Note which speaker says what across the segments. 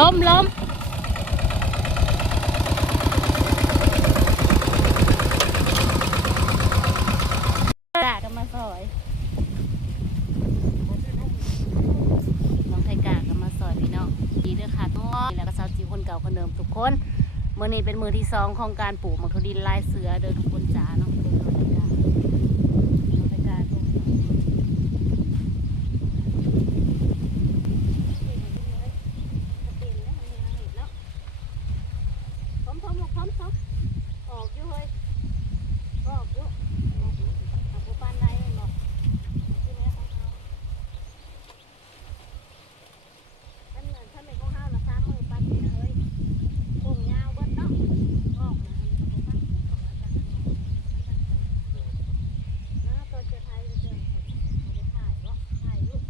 Speaker 1: ล้มล้มกะกันมาซอยน้องไทกากันมาซอยพี่น้องดีเด้อค่ะน้องแล้วก็สาวจิวคนเก่าคนเดิมทุกคนเมื่อนี้เป็นมือที่สองของการปลูกมังคุดินลายเสือเด้อทุกคนจ้าเนาะเด้อน้องไทกาน้องไทกาทุกคนพร้อมพร้อมพร้อมพร้อมออกอยู่เฮ้ยออกอยู่ออกอยู่อะผู้ปานใดแม่นบอกที่แม่ของเขาท่านเหมือนท่านเป็นของเขาละสามมือปันเนี่ยเฮ้ยโค้งยาวเบิดเนาะออกนะอันนี้ก็บ่ปันของอาจารย์นั่นเนาะนะตัวเจ้าไทยเจ้าเอาไปถ่ายเนาะถ่ายรูป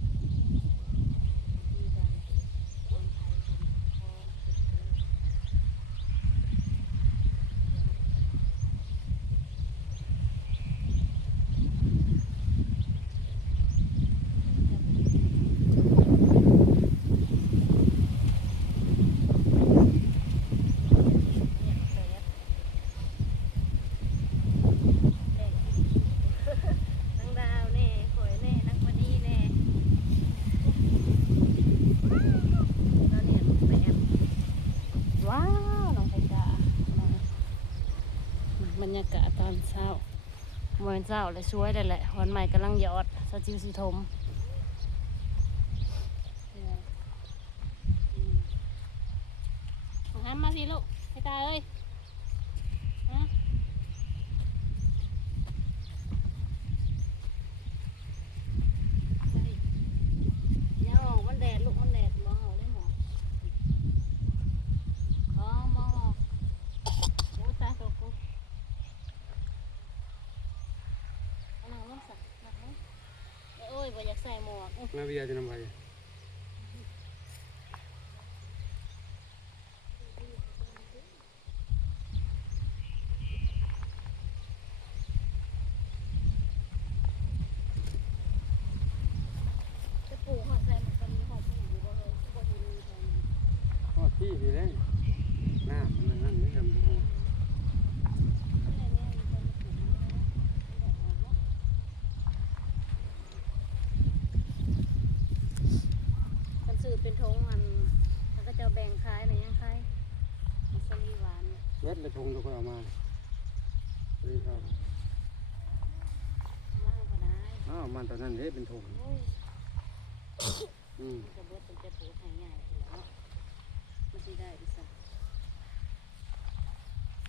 Speaker 1: ดีจังคนไทยคนพร้อมสุดเลย นังดาวแน่ขอยแน่นักวันนี้แน่แล้วเนี่ยลูกแปมว้าวน้องไทกา บรรยากาศตอนเช้าวันเช้าเลยช่วยได้แหละวันใหม่กำลังยอดสจิวสีทมมาห้ามมาสิลูกไทกาเอ้ย मैं भी आजनम भाई Oh, TV, eh? Nah, menang, ini jam 2. มาดีครั
Speaker 2: บ
Speaker 1: ล่างก็ได้
Speaker 2: อ้าวมันตอนนั้นเด้เป็นทง
Speaker 1: โอ้ย
Speaker 2: อืม
Speaker 1: มันก็เบิดเป็นจะปลูกให้ง่ายอยู่แล้วมันสิได้อีสัก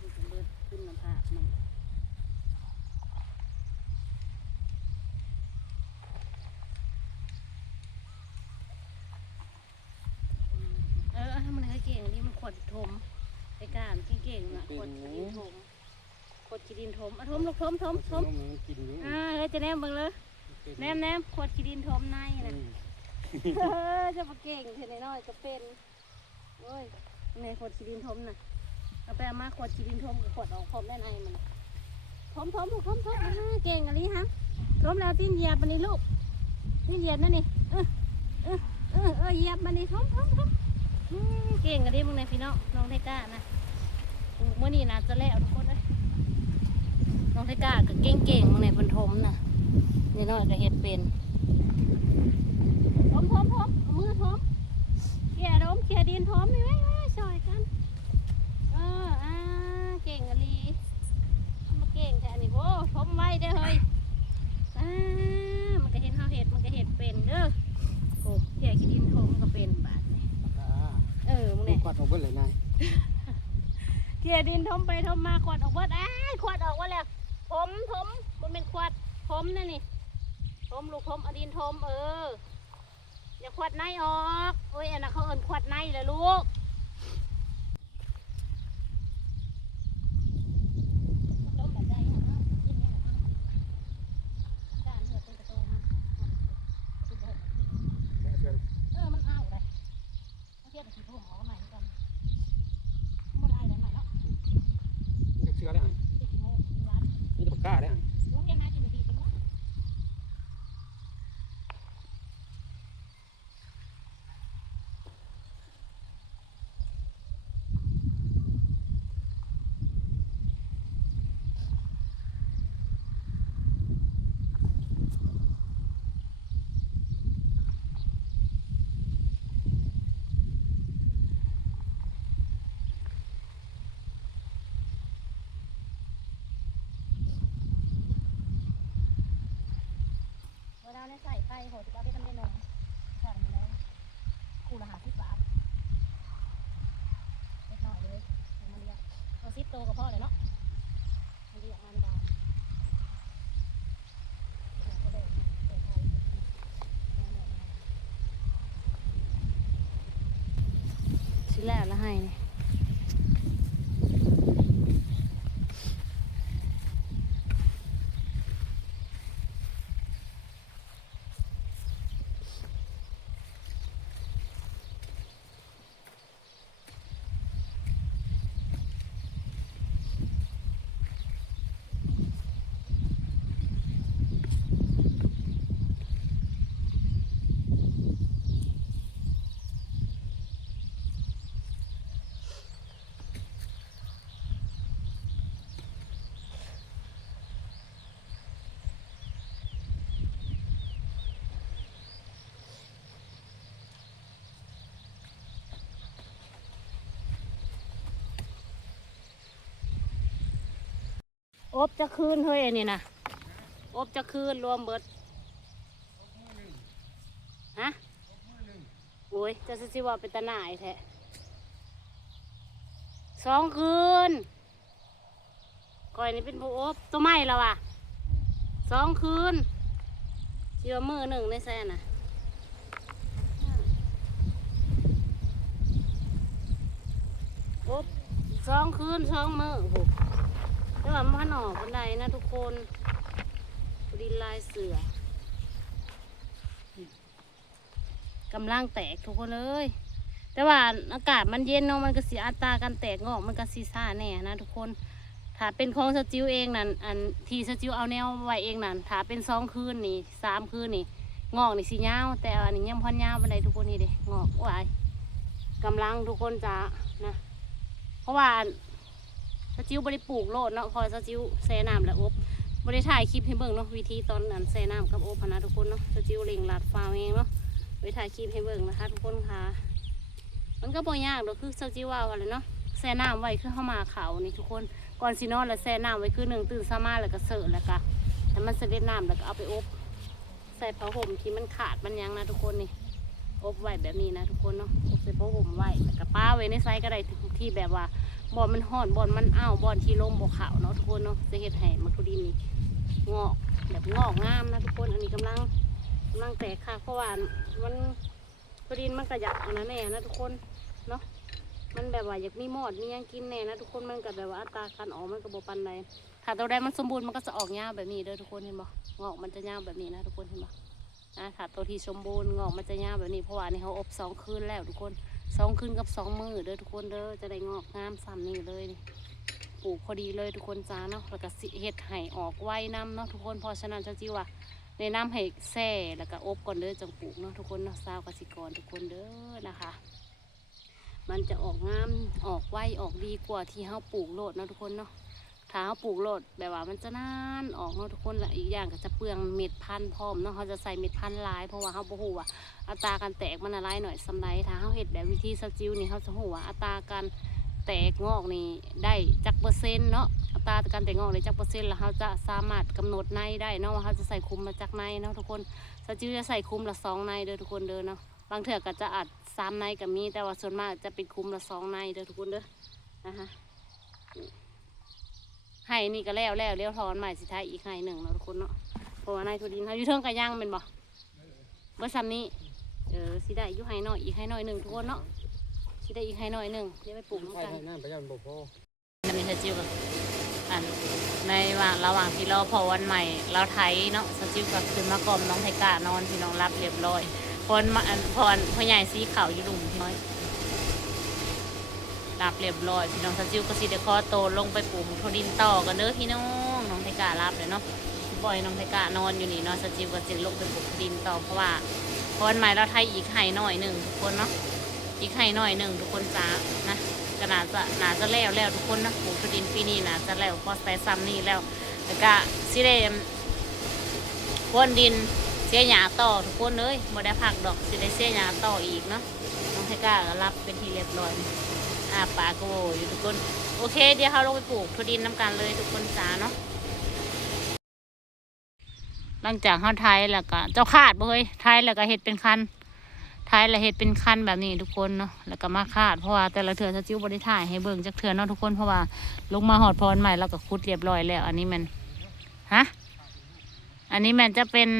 Speaker 1: มันก็เบิดขึ้นลำพามันเออให้มันให้เก่งอันนี้มันขวดถมไอ้การที่เก่งๆน่ะขวดขี้ดินถมขวดขี้ดินถมอะถมลูกถมถมถม
Speaker 2: มันกินอยู่
Speaker 1: อ่าเฮ้ยจะแนมเบิ่งเลยแนมแนมขวดขี้ดินถมในน่ะเออจะมาเก่งเท่น้อยๆก็เป็นโอ้ยในขวดขีดินทมน่ะเอาไปเอามาขวดขีดินทมกับขวดออกพร้อมได้ในมันทมทมลูกทมทมอ่าเก่งอะไรฮะทมแล้วตีนเหยียบมันนี่ลูกตีนเหยียบนั่นนี่เออเออเออเออเหยียบมันนี่ทมทมทมอืมเก่งอะไรมึงในพี่น้องน้องไทก้านะ อู้มื่อนี้นะจะแล้วทุกคนเลยน้องไทก้าก็เก่งเก่งๆมึงในเพิ่นทมน่ะนี่น้อยก็เฮ็ดเป็นทมทมทมเอามือทมเขี่ยดมเขี่ยดินทมนี่ไว้ไว้ช่วยกัน เอออ่าเก่งอะลีมาเก่งแท้นี่โว้ทมไว้เด้อเฮ้ยอ่ามันก็เห็นเฮาเห็ดมันก็เห็ดเป็นเด้อโอ้เขี่ยขี้ดินทมก็เป็นบาดนี่เออมึง
Speaker 2: นี่
Speaker 1: เนี่ย
Speaker 2: กวาดออกไปเลยนาย
Speaker 1: เขี่ยดินทมไปทมมาขวดออกเบิดอ้ายขวดออกว่าแล้วทมทมมันเป็นขวดทมนั่นนี่ทมลูกทมอดินทมเอออย่าขวดในออกโอ้ยอันนั้นเขาเอินขวดในเลยลูกเออมันเอาเลยเทียบกับสีทุ่มเอาใหม่ก่อนไม่ได้เลยใหม่เนาะ
Speaker 2: เชื่อได้ไง
Speaker 1: สี่กี่โมงมีร้าน
Speaker 2: นี่ตะกร้าได้ไง
Speaker 1: ลูกเห็นนะกินดีกันวะาในใส่ ไปโหสิบ้าไปทำได้นมใส่มาแล้วคู่ละหาสิบบาทเล็กน้อยเลยมาเรียกเอาซิปโตกับพ่อเลยเนาะมาเรียกมันบาทเอาไปเลยเปิดไฟชิ้นแรกแล้วให้เนี่ย อบจะคืนเฮ้ยนี่นะอบจะคืนรวมเบิดฮะโอ้ยจะสิว่าเป็นตาหน่ายแท้สองคืนก่อยนี่เป็นผู้อบตัวไม้แล้วอะสองคืนเชื่อมือหนึ่งในแซ่น่ะอบสองคืนสองมือ โหแต่ว่ามันหนอบันไดนะทุกคนดินลายเสือกำลังแตกทุกคนเลย แต่ว่าอากาศมันเย็นเนาะมันก็สีอัตราการแตกงอกมันก็สีซ่าแน่นะทุกคนถ้าเป็นของสจิวเองนั่นอันทีสจิวเอาแนวไว้เองนั่นถ้าเป็นสองคืนนี่สามคืนนี่งอกนี่สียาแต่อันนี้ยังพันยาบันไดทุกคนนี่เด้งอกวายกำลังทุกคนจะนะ เพราะว่า สจิวบริปลูกโลดเนาะคอยสจิวแซ่น้ำและอบบริถ่ายคลิปให้เบิ่งเนาะวิธีตอนนั้นแซ่น้ำกับอบนะทุกคนเนาะสจิวเล็งหลาดฟาวเองเนาะบริถ่ายคลิปให้เบิ่งนะคะทุกคนค่ะ มันก็บ่ยากดอกคือสจิวว่ากันเลยเนาะแซ่น้ำไว้คือเข้ามาเขานี่ทุกคนก่อนสินอนแล้วแซ่น้ำไว้คือหนึ่งตื่นสมาแล้วก็เสิร์ฟแล้วก็ให้มันเสด็จน้ำแล้วก็เอาไปอบใส่ผ้าห่มที่มันขาดมันยังนะทุกคนนี่อบไว้แบบนี้นะทุกคนเนาะอบใส่ผ้าห่มไว้แล้วก็ป้าไว้ในไซส์ก็ได้ที่แบบว่า บอนมันหอนบอนมันอ้าวบอนที่ลมบกขาวเนาะทุกคนเนาะจะเห็ดแห่มักทุดินนี่งอกแบบงอกงามนะทุกคนอันนี้กำลังกำลังแตกค่ะเพราะว่ามันทุดินมันกระยักอันนั้นแน่นะทุกคนเนาะมันแบบว่าอยากมีหมอดมียังกินแน่นะทุกคนมันก็แบบว่าอัตราการออกมันก็บปันใดถ้าตัวใดมันสมบูรณ์มันก็จะออกยาวแบบนี้เด้อทุกคนเห็นบ่งอกมันจะยาวแบบนี้นะทุกคนเห็นบ่ นะถ้าตัวที่สมบูรณ์งอกมันจะยาวแบบนี้เพราะว่านี่เขาอบสองคืนแล้วทุกคนสองคืนกับสองมือเด้อทุกคนเด้อจะได้งอกงามซ้ำนี่เลยนี่ปลูกพอดีเลยทุกคนจ้าเนาะแล้วก็เฮ็ดไห่ออกไว้น้ำเนาะทุกคนเพราะฉะนั้นจะจิว่าในน้ำให้แช่แล้วก็อบก่อนเด้อจังปลูกเนาะทุกคนเนาะสาวกสิกรทุกคนเด้อนะคะ มันจะออกงามออกไวออกดีกว่าที่เฮาปลูกโลดเนาะทุกคนเนาะ ถ้าเฮาปลูกโลดแบบว่ามันจะนานออกเนาะทุกคนและอีกอย่างก็จะเปลืองเม็ดพันธุ์พร้อมเนาะเขาจะใส่เม็ดพันธุ์หลาย เพราะว่าเฮาบ่ฮู้ว่าอัตราการแตกมันอะไรหน่อยสำไรถ้าเขาเห็ดแบบวิธีสจิวนี่เขาจะหัวาอัตราการแตกงอกนี่ได้จักเปอร์เซ็นต์เนาะอัตราการแตกงอกได้จักเปอร์เซ็นต์แล้วเขาจะสามารถกำหนดในได้เนาะว่าเขาจะใส่คุมมาจากในเนาะทุกคนสจิวจะใส่คุมละสองในเด้อทุกคนเด้อเนาะบางเถื่อก็จะอัดสามในกับมีแต่ว่าส่วนมากจะเป็นคุมละสองในเด้อทุกคนเด้อนะคะ ให้นี่ก็แล้วแล้วเลี้ยวทอนใหม่สิท้ายอีกให้หนึ่งเนาะทุกคนเนาะเพราะว่าในทุดินเขาอยู่เทิงกระย่างเป็นบ่เมื่อซ้ำนี้เออสิได้อยู่ให้หน่อยอีกให้หน่อยหนึ่งทุกคนเนาะสิได้อีกให้หน่อยหนึ่งเดี๋ยวไปปลูกน้ำกัน
Speaker 2: ให้น้ำไปยันบ่พอ
Speaker 1: อันนี้สจิวกับอันในว่างระหว่างที่รอพอวันใหม่เราไทยเนาะสจิวกับขึ้นมากล่อมน้องไทกานอนพี่น้องรับเรียบร้อยพอนมาอันพอนพ่อใหญ่สีขาวอยู่ลุมพี่น้อย รับเรียบร้อยพี่น้องสจิวก็สิเดคอโตลงไปปลูกทดินต่อกันเด้อพี่น้องน้องไทการับเลยเนาะบ่อยน้องไทกานอนอยู่นี่เนาะสจิวก็สิลงไปปลูกทดินต่อเพราะว่าพรใหม่เราไทยอีกไห่หน่อยหนึ่งทุกคนเนาะอีกไห่หน่อยหนึ่งทุกคนจ้านะก็น่าจะน่าจะแล้วแล้วทุกคนนะปลูกพืชดินปีนี้น่าจะแล้วพอใส่ซ้ำนี่แล้วแล้วก็สิได้พ่นดินเสียหญ้าต่อทุกคนเลยบ่ได้พักดอกสิได้เสียหญ้าต่ออีกเนาะน้องไทก้าก็รับเป็นที่เรียบร้อย อ่าปลาโกอยู่ทุกคน โอเค เดี๋ยวเขาลงไปปลูกพืชดินน้ำกันเลยทุกคนจ้าเนาะหลังจากเฮาไทยแล้วก็เจ้าคาดบ่เฮ้ยไทยแล้วก็เฮ็ดเป็นคันไทยแล้วเฮ็ดเป็นคันแบบนี้ทุกคนเนาะแล้วก็มาคาดเพราะว่าแต่ละเทื่อซะจิ้วบ่ได้ถ่ายให้เบิ่งจักเทื่อเนาะทุกคนเพราะว่าลงมาหอดพรใหม่แล้วก็คุดเรียบร้อยแล้ว อันนี้มันฮะอันนี้มันจะเป็น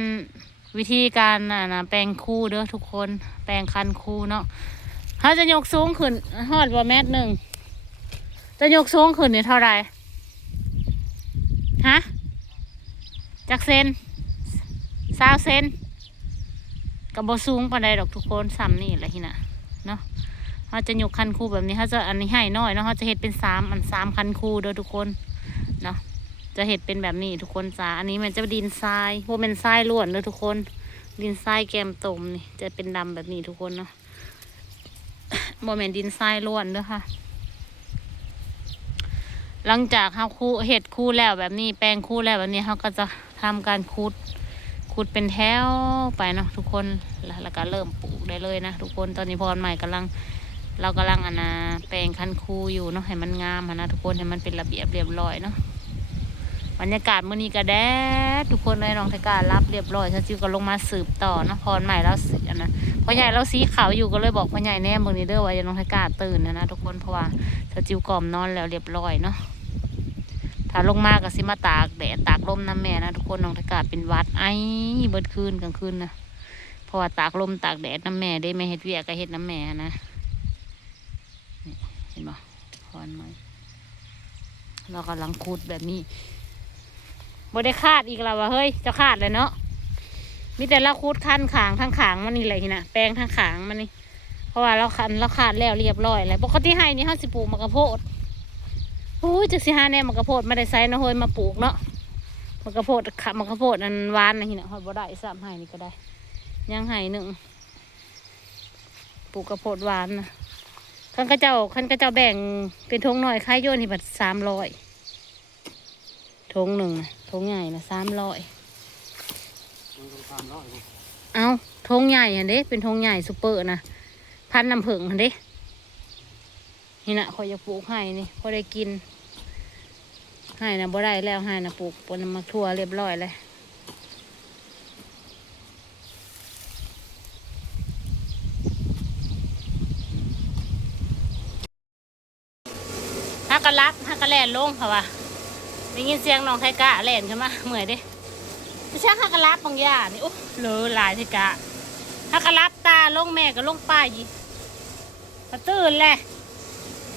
Speaker 1: วิธีการอะนะแปลงคู่เด้อทุกคน แปลงคันคู่เนาะ เขาจะยกสูงขึ้นหอดว่าแมตรหนึ่ง จะยกสูงขึ้นเนี่ยเท่าไหร่ฮะจักเซนสาวเซนกับบสูงปานใดดอกทุกคนซ้ำนี่แหละที่น่ะเนาะเขาจะยกคันคูแบบนี้เขาจะอันนี้ให้น้อยเนาะเขาจะเห็ดเป็นสามอันสามคันคูเด้อทุกคนเนาะจะเห็ดเป็นแบบนี้ทุกคนจ้าอันนี้มันจะดินทรายพวกเป็นทรายล้วนเลยทุกคน ดินทรายแกมตมนี่จะเป็นดำแบบนี้ทุกคนเนาะ โมเมนดินทรายล้วนเด้อค่ะ หลังจากเขาคูเห็ดคู่แล้วแบบนี้แปลงคู่แล้วแบบนี้เขาก็จะทำการคูดคูดเป็นแถวไปเนาะทุกคนแล้วก็เริ่มปลูกได้เลยนะทุกคนตอนนี้พรใหม่กำลัง เรากำลังอนาแปลงคันคูอยู่เนาะให้มันงามนะทุกคนให้มันเป็นระเบียบเรียบร้อยเนาะ บรรยากาศมื้อนี้ก็แดดทุกคนเลยน้องทการับเรียบร้อยชาจิวก็ลงมาสืบต่อนะพรใหม่แล้วสิอันนะพ่อใหญ่เราสีขาวอยู่ก็เลยบอกพ่อใหญ่แน่เมืองนี้เด้อว่าอย่าน้องให้กล้าตื่นนะนะทุกคนเพราะว่าถ้าจิวกล่อมนอนแล้วเรียบร้อยเนาะถ้าลงมาก็สิมาตากแดดตากลมน้ำแม่นะทุกคนน้องทากาเป็นวัดไอ้เบิดคืนกลางคืนนะเพราะว่าตากลมตากแดดน้ำแม่ได้ไม่เฮ็ดเวียก็เฮ็ดน้ำแม่นะเห็นบ่พรไหมเรากำลังคูดแบบนี้ บ่ได้คาดอีกแล้วว่าเฮ้ยเจะคาดเลยเนาะมีแต่เราคูดคันขางทั้งขางมันนี่เลยนะแปลงทั้งขางมันนี่เพราะว่าเราคันเราขาดแล้วเรียบร้อยเลยปกติให้นี่ห้าสิบปลูกมะกระโพดโอ้ยจักสิห้าแน่มะกระโพดไม่ได้ใส่นะเฮ้ยมาปลูกเนาะมะกระโพดขะมะกระโพดอันหวานนะทีนะฮอดบ่ได้ซ้ำให้นี่ก็ได้ ยังให้หนึ่งปลูกกระโพดหวานนะขันกระเจ้าขันกระเจ้าแบ่งเป็นทงหน่อยค่ายโยนนี่บัดสามร้อย ทงหนึ่งนะทงใหญ่นะสามร้อย
Speaker 2: มันต้องตามร้อยบ่
Speaker 1: เอาธงใหญ่หันเด้ เป็นธงใหญ่ซูเปอร์นะพันน้ำผึ้งหันเด้ นี่นะคอยจะปลูกให้นี่พอได้กินให้นะบ่ได้แล้วให้นะปลูกปนมาทั่วเรียบร้อยเลยฮักกะลักฮักกะแล่นลงค่ะว่า ได้ยินเสียงน้องไทกะแล่นขึ้นมาเมื่อยด้ไม่ใช่ฮักกะลับบางย่านี่โอ้เลอหลายไทกะฮักกะลับตาลงแม่ก็ลงป้ายอีกก็ตื่นแหละ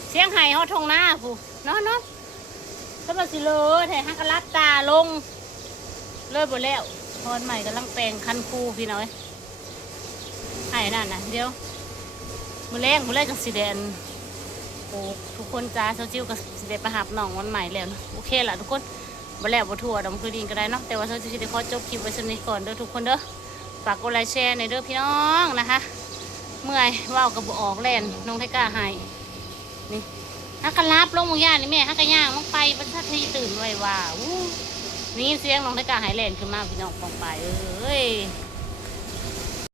Speaker 1: เสียงไห้ฮอดทงหน้าผู้เนาะเนาะก็มาสิเลอแทฮักกะลับตาลง เลยบ่แล้วพรใหม่กำลังแปลงคันคูพี่น้อยไห้นั่นนะเดี๋ยวมือแรงมือแรงกับสีแดง โอ้ทุกคนจ้าเจ้าจิ้วกับสีแดประหับน้องวันใหม่แล้วนะโอเคละทุกคนบ่แล้วบ่ทั่วดอกคือดินก็ได้เนาะแต่ว่าเราจะสิได้ขอจบคลิปไว้สักนิดก่อนเด้อทุกคนเด้อฝากกดไลค์แชร์ในเด้อพี่น้องนะคะเมื่อยเว้าวกับบ่ออกแล่นน้องไทก้าให้นี่ฮักกะลับลงหมูย่านนี่แม่ฮักกะย่างลงไปบรรทัดที่ตื่นไว้ว่าอู้นี่เสียงน้องไทก้าหายแล่นขึ้นมาพี่น้องปองไปเอ้ย